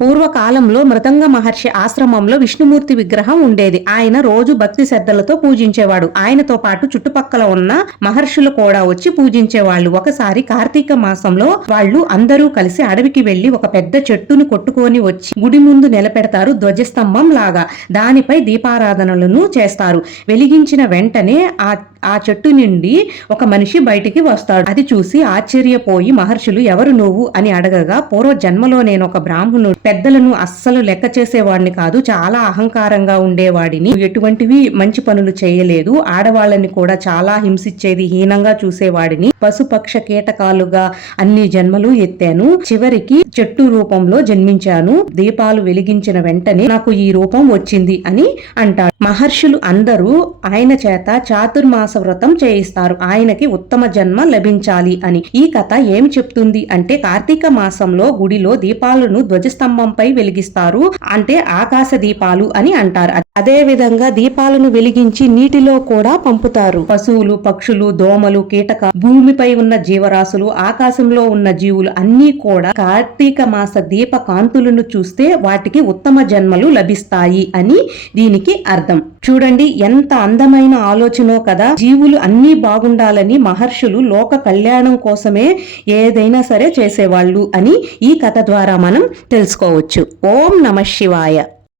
పూర్వకాలంలో మృదంగ మహర్షి ఆశ్రమంలో విష్ణుమూర్తి విగ్రహం ఉండేది. ఆయన రోజు భక్తి శ్రద్ధలతో పూజించేవాడు. ఆయనతో పాటు చుట్టుపక్కల ఉన్న మహర్షులు కూడా వచ్చి పూజించేవాళ్ళు. ఒకసారి కార్తీక మాసంలో వాళ్ళు అందరూ కలిసి అడవికి వెళ్లి ఒక పెద్ద చెట్టును కొట్టుకొని వచ్చి గుడి ముందు నిలబెడతారు, ధ్వజస్తంభం లాగా. దానిపై దీపారాధనలను చేస్తారు. వెలిగించిన వెంటనే ఆ చెట్టు నుండి ఒక మనిషి బయటికి వస్తాడు. అది చూసి ఆశ్చర్యపోయి మహర్షులు ఎవరు నువ్వు అని అడగగా, పూర్వ జన్మలో నేను ఒక బ్రాహ్మణుడు, పెద్దలను అస్సలు లెక్క చేసేవాడిని కాదు, చాలా అహంకారంగా ఉండేవాడిని, ఎటువంటివి మంచి పనులు చేయలేదు, ఆడవాళ్ళని కూడా చాలా హింసించేది, హీనంగా చూసేవాడిని, పశుపక్ష కీటకాలుగా అన్ని జన్మలు ఎత్తాను, చివరికి చెట్టు రూపంలో జన్మించాను, దీపాలు వెలిగించిన వెంటనే నాకు ఈ రూపం వచ్చింది అని అంటాడు. మహర్షులు అందరూ ఆయన చేత చాతుర్మాస వ్రతం చేయిస్తారు, ఆయనకి ఉత్తమ జన్మ లభించాలి అని. ఈ కథ ఏమి చెప్తుంది అంటే, కార్తీక మాసంలో గుడిలో దీపాలను ధ్వజస్తంభంపై వెలిగిస్తారు, అంటే ఆకాశ దీపాలు అని అంటారు. అదే విధంగా దీపాలను వెలిగించి నీటిలో కూడా పంపుతారు. పశువులు, పక్షులు, దోమలు, కీటక, భూమిపై ఉన్న జీవరాశులు, ఆకాశంలో ఉన్న జీవులు అన్నీ కూడా కార్తీక మాస దీప కాంతులను చూస్తే వాటికి ఉత్తమ జన్మలు లభిస్తాయి అని దీనికి అర్థం. చూడండి ఎంత అందమైన ఆలోచనో కదా. జీవులు అన్నీ బాగుండాలని మహర్షులు లోక కళ్యాణం కోసమే ఏదైనా సరే చేసేవాళ్ళు అని ఈ కథ ద్వారా మనం తెలుసుకోవచ్చు. ఓం నమః శివాయ.